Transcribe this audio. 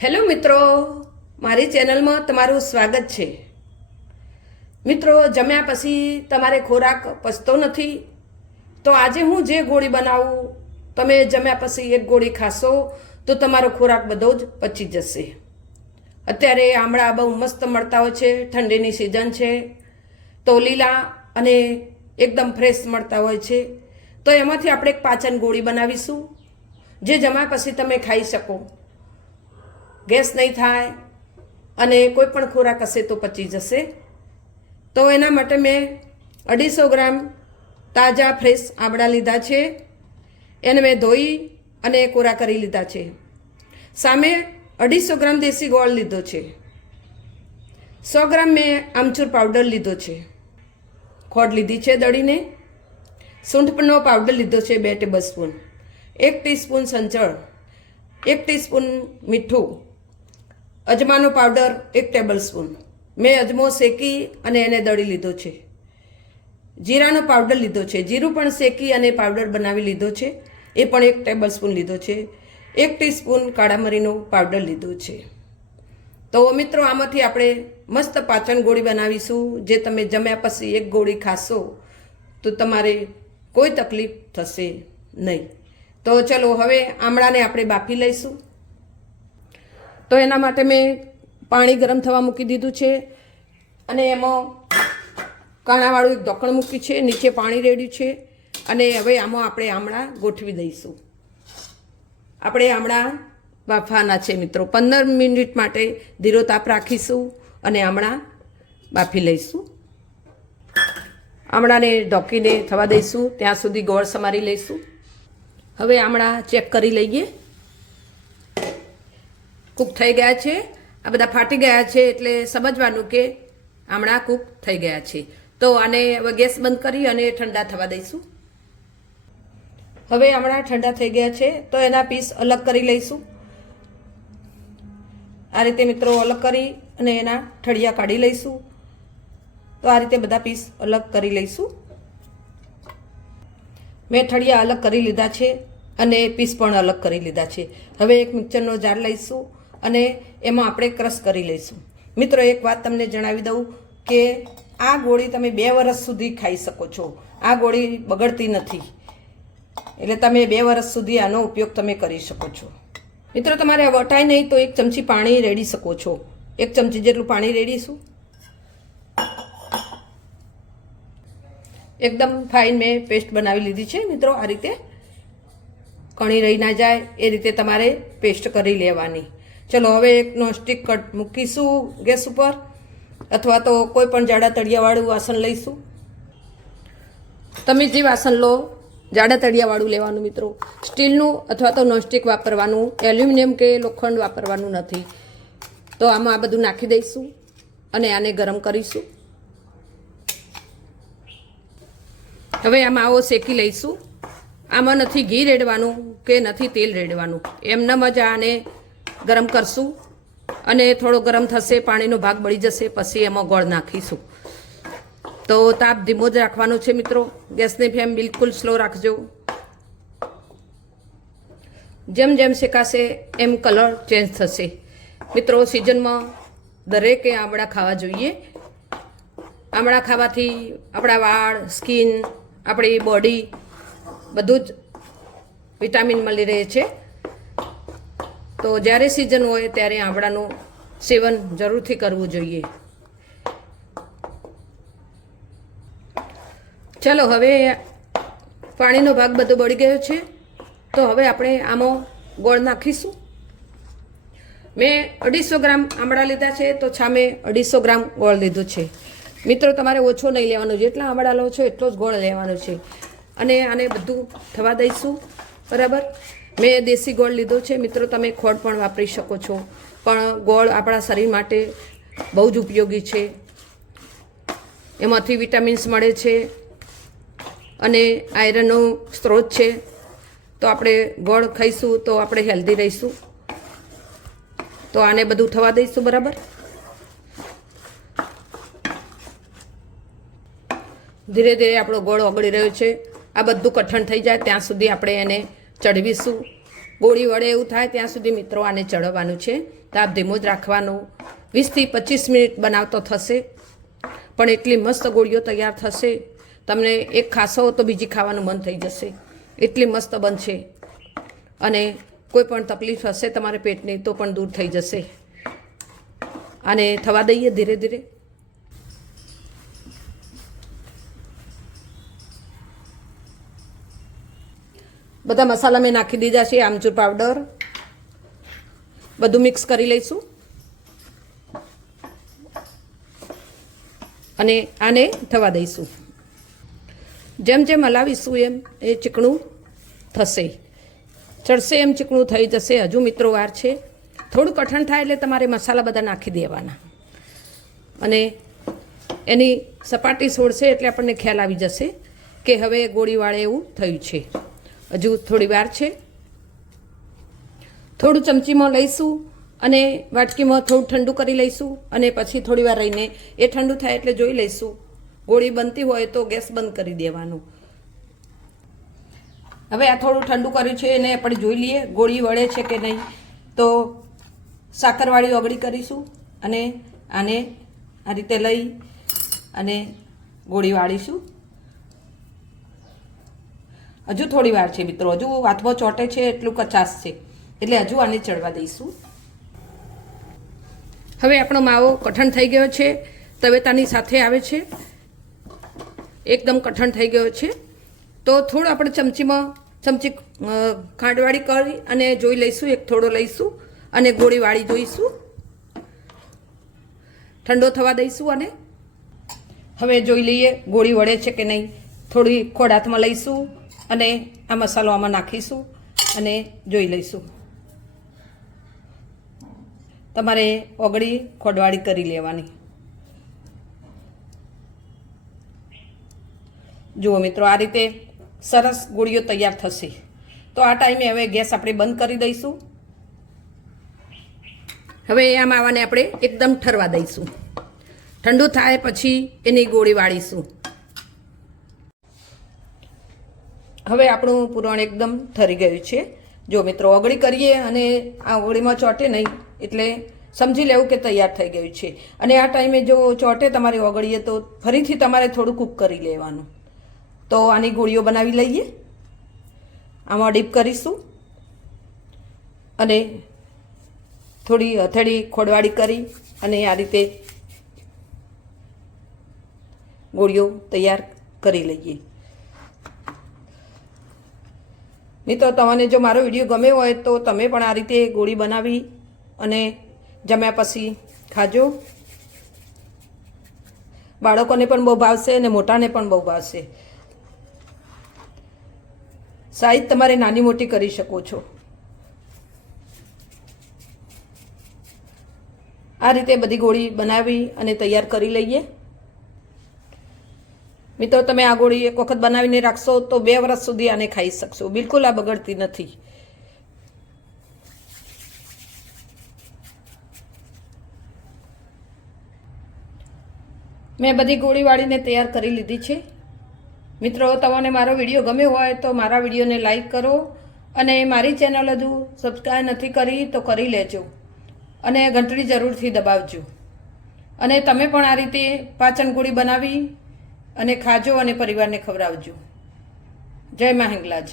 Hello મિત્રો, મારી ચેનલમાં તમારું સ્વાગત છે। મિત્રો, જમ્યા પછી તમારે ખોરાક પચતો નથી તો આજે હું જે ગોળી બનાવું, તમે જમ્યા પછી એક ગોળી ખાશો તો તમારો ખોરાક બધો જ પચી જશે। અત્યારે આમળા બહુ મસ્ત મળતા હોય છે, ઠંડીની સિઝન છે તો લીલા અને એકદમ ફ્રેશ મળતા હોય છે। તો એમાંથી આપણે એક પાચન ગોળી બનાવીશું જે જમ્યા પછી તમે ખાઈ શકો, ગેસ નહીં થાય અને કોઈ પણ ખોરાક હશે તો પચી જશે। તો એના માટે મેં 250 ગ્રામ તાજા ફ્રેશ આમળા લીધા છે, એને મેં ધોઈ અને કોરા કરી લીધા છે। સામે 250 ગ્રામ દેશી ગોળ લીધો છે, 100 ગ્રામ મેં આમચૂર પાવડર લીધો છે, ખોડ લીધી છે દળીને, સૂંઠનો પાવડર લીધો છે 2 ટેબલ સ્પૂન, 1 ટીસ્પૂન સંચળ, 1 ટીસ્પૂન મીઠું, અજમાનો પાવડર 1 ટેબલ સ્પૂન, મેં અજમો શેકી અને એને દળી લીધો છે, જીરાનો પાવડર લીધો છે, જીરું પણ શેકી અને પાવડર બનાવી લીધો છે, એ પણ 1 ટેબલ સ્પૂન લીધો છે, 1 ટીસ્પૂન કાળા મરીનો પાવડર લીધો છે। તો મિત્રો, આમાંથી આપણે મસ્ત પાચન ગોળી બનાવીશું જે તમે જમ્યા પછી એક ગોળી ખાશો તો તમારે કોઈ તકલીફ થશે નહીં। તો ચલો હવે આમળાને આપણે બાફી લઈશું। તો એના માટે મેં પાણી ગરમ થવા મૂકી દીધું છે અને એમાં કાણાવાળું એક ઢોકણ મૂકી છે, નીચે પાણી રેડ્યું છે અને હવે આમાં આપણે આમળા ગોઠવી દઈશું। આપણે આમળા બાફવાના છે મિત્રો, 15 મિનિટ માટે ધીરો તાપ રાખીશું અને આમળા બાફી લઈશું। આમળાને ઢોકીને થવા દઈશું, ત્યાં સુધી ગોળ સમારી લઈશું। હવે આમળા ચેક કરી લઈએ, કૂક થઈ ગયા છે, આ બધા ફાટી ગયા છે એટલે સમજવાનું કે આમળા કૂક થઈ ગયા છે। તો આને હવે ગેસ બંધ કરી અને ઠંડા થવા દઈશું। હવે આમળા ઠંડા થઈ ગયા છે તો એના પીસ અલગ કરી લઈશું। આ રીતે મિત્રો અલગ કરી અને એના ઠળિયા કાઢી લઈશું। તો આ રીતે બધા પીસ અલગ કરી લઈશું। મેં ઠળિયા અલગ કરી લીધા છે અને પીસ પણ અલગ કરી લીધા છે। હવે એક મિક્સરનો જાર લઈશું અને એમાં આપણે ક્રશ કરી લઈશું। મિત્રો, એક વાત તમને જણાવી દઉં કે આ ગોળી તમે 2 વર્ષ સુધી ખાઈ શકો છો, આ ગોળી બગડતી નથી, એટલે તમે 2 વર્ષ સુધી આનો ઉપયોગ તમે કરી શકો છો। મિત્રો, તમારે વટાય નહીં તો 1 ચમચી પાણી રેડી શકો છો, 1 ચમચી જેટલું પાણી રેડીશું। એકદમ ફાઇન મેં પેસ્ટ બનાવી લીધી છે મિત્રો, આ રીતે કણી રહી ના જાય એ રીતે તમારે પેસ્ટ કરી લેવાની। ચલો હવે એક નોનસ્ટિક કટ મૂકીશું ગેસ ઉપર, અથવા તો કોઈ પણ જાડા તળિયાવાળું વાસણ લઈશું। તમે જે વાસણ લો જાડા તળિયાવાળું લેવાનું મિત્રો, સ્ટીલનું અથવા તો નોનસ્ટિક વાપરવાનું, એલ્યુમિનિયમ કે લોખંડ વાપરવાનું નથી। તો આમાં આ બધું નાખી દઈશું અને આને ગરમ કરીશું। હવે આ માવો શેકી લઈશું। આમાં નથી ઘી રેડવાનું કે નથી તેલ રેડવાનું, એમનેમ જ આને ગરમ કરશું અને થોડો ગરમ થશે, પાણીનો ભાગ બળી જશે, પછી એમાં ગોળ નાખીશું। તો તાપ ધીમો જ રાખવાનો છે મિત્રો, ગેસની ફ્લેમ બિલકુલ સ્લો રાખજો। જેમ જેમ શેકાશે એમ કલર ચેન્જ થશે। મિત્રો, સિઝનમાં દરેકે આમળા ખાવા જોઈએ। આમળા ખાવાથી આપણા વાળ, સ્કિન, આપણી બોડી બધું જ વિટામિન મળી રહે છે। તો જ્યારે સિઝન હોય ત્યારે આમળાનું સેવન જરૂરથી કરવું જોઈએ। ચલો હવે પાણીનો ભાગ બધો બળી ગયો છે તો હવે આપણે આમાં ગોળ નાખીશું। મેં 250 ગ્રામ આમળા લીધા છે તો સામે 250 ગ્રામ ગોળ લીધો છે। મિત્રો, તમારે ઓછો નહીં લેવાનો, જેટલા આમળા લો છો એટલો જ ગોળ લેવાનો છે અને આને બધું થવા દઈશું બરાબર। મેં દેશી ગોળ લીધો છે મિત્રો, તમે ખોડ પણ વાપરી શકો છો, પણ ગોળ આપણા શરીર માટે બહુ જ ઉપયોગી છે, એમાંથી વિટામિન્સ મળે છે અને આયરનનો સ્ત્રોત છે। તો આપણે ગોળ ખાઈશું તો આપણે હેલ્ધી રહીશું। તો આને બધું થવા દઈશું બરાબર। ધીરે ધીરે આપણો ગોળ ઓગળી રહ્યો છે, આ બધું કઠણ થઈ જાય ત્યાં સુધી આપણે એને ચડવીશું ગોળી વળે એવું થાય ત્યાં સુધી મિત્રો આને ચડવવાનું છે. તાપ ધીમો જ રાખવાનો. 20 થી 25 મિનિટ બનાવતો થશે, પણ એટલી મસ્ત ગોળીઓ તૈયાર થશે. તમને એક ખાશો તો બીજી ખાવાનું મન થઈ જશે, એટલી મસ્ત બનશે. અને કોઈ પણ તકલીફ હશે તમારે પેટની તો પણ દૂર થઈ જશે. આને થવા દઈએ ધીરે ધીરે. બધા મસાલા મેં નાખી દીધા છે. આમચૂર પાવડર બધું મિક્સ કરી લઈશું અને આને થવા દઈશું. જેમ જેમ હલાવીશું એમ એ ચીકણું થશે, ચડશે એમ ચીકણું થઈ જશે. હજુ મિત્રો વાર છે. થોડું કઠણ થાય એટલે તમારે મસાલા બધા નાખી દેવાના અને એની સપાટી છોડશે એટલે આપણને ખ્યાલ આવી જશે કે હવે ગોળી વાળે એવું થયું છે. હજુ થોડી વાર છે. થોડું ચમચીમાં લઈશું અને વાટકીમાં થોડું ઠંડુ કરી લઈશું અને પછી થોડી વાર રહીને એ ઠંડુ થાય એટલે જોઈ લઈશું. ગોળી બનતી હોય તો ગેસ બંધ કરી દેવાનું. હવે આ થોડું ઠંડુ કર્યું છે એને આપણે જોઈ લઈએ ગોળી વળે છે કે નહીં. તો સાકરવાળી ઓગળી કરીશું અને આને આ રીતે લઈ અને ગોળી વાળીશું. હજુ થોડી વાર છે મિત્રો, હજુ હાથમાં ચોંટે છે એટલું કચાશ છે એટલે હજુ આને ચડવા દઈશું. હવે આપણો માવો કઠણ થઈ ગયો છે, તવેતાની સાથે આવે છે, એકદમ કઠણ થઈ ગયો છે. તો થોડું આપણે ચમચી ખાંડવાળી કરી અને જોઈ લઈશું. એક થોડો લઈશું અને ગોળી વાળી જોઈશું. ઠંડો થવા દઈશું અને હવે જોઈ લઈએ ગોળી વળે છે કે નહીં. થોડી ખોડ હાથમાં લઈશું અને આ મસાલો આમાં નાખીશું અને જોઈ લઈશું. તમારે ઓગળી ખોડવાળી કરી લેવાની. જુઓ મિત્રો, આ રીતે સરસ ગોળીઓ તૈયાર થશે. તો આ ટાઈમે હવે ગેસ આપણે બંધ કરી દઈશું. હવે આ માવાને આપણે એકદમ ઠરવા દઈશું. ઠંડુ થાય પછી એની ગોળી વાળીશું. હવે આપણું પૂરણ એકદમ ઠરી ગયું છે. જો મિત્રો, ઓગળી કરીએ અને આ ઓગળીમાં ચોંટે નહીં એટલે સમજી લેવું કે તૈયાર થઈ ગયું છે. અને આ ટાઈમે જો ચોંટે તમારી ઓગળીએ તો ફરીથી તમારે થોડું કૂક કરી લેવાનું. તો આની ગોળીઓ બનાવી લઈએ. આમાં ડીપ કરીશું અને થોડી હથેળી ખોડવાળી કરી અને આ રીતે ગોળીઓ તૈયાર કરી લઈએ. મિત્રો, તમને જો મારો વિડીયો ગમ્યો હોય તો તમે પણ આ રીતે ગોળી બનાવી અને જમ્યા પછી ખાજો. બાળકોને પણ બહુ ભાવશે અને મોટાને પણ બહુ ભાવશે. સાઈઝ તમારે નાની મોટી કરી શકો છો. આ રીતે બધી ગોળી બનાવી અને તૈયાર કરી લઈએ. મિત્રો, તમે આ ગોળી એક વખત બનાવીને રાખશો તો 2 વર્ષ સુધી આને ખાઈ શકશો. બિલકુલ આ બગડતી નથી. મેં બધી ગોળી વાળીને તૈયાર કરી લીધી છે. મિત્રો, તમને મારો વિડીયો ગમ્યો હોય તો મારા વિડીયોને લાઈક કરો અને મારી ચેનલ હજુ સબસ્ક્રાઈબ નથી કરી તો કરી લેજો અને ઘંટડી જરૂરથી દબાવજો. અને તમે પણ આ રીતે પાચન ગોળી બનાવી અને ખાજો અને પરિવારને ખવડાવજો. જય મા હિંગલાજ.